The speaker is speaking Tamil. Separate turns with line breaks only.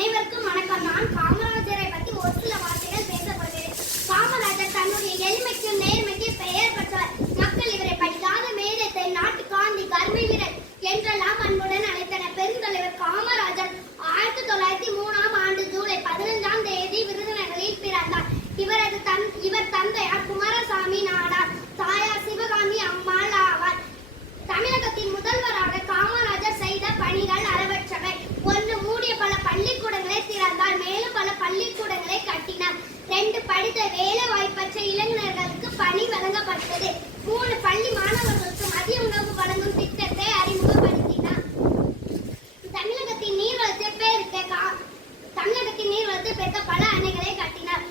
അനേവർക്കും இரண்டு படித்த வேலை வாய்ப்பற்ற இளைஞர்களுக்கு பணி வழங்கப்பட்டது. மூணு பள்ளி மாணவர்களுக்கு மதிய உணவு வழங்கும் திட்டத்தை அறிமுகப்படுத்தினார். தமிழகத்தின் நீர்வளத்தை பெருக்க தமிழகத்தின் நீர்வளத்தை பெருக்க பல அணைகளை கட்டினார்.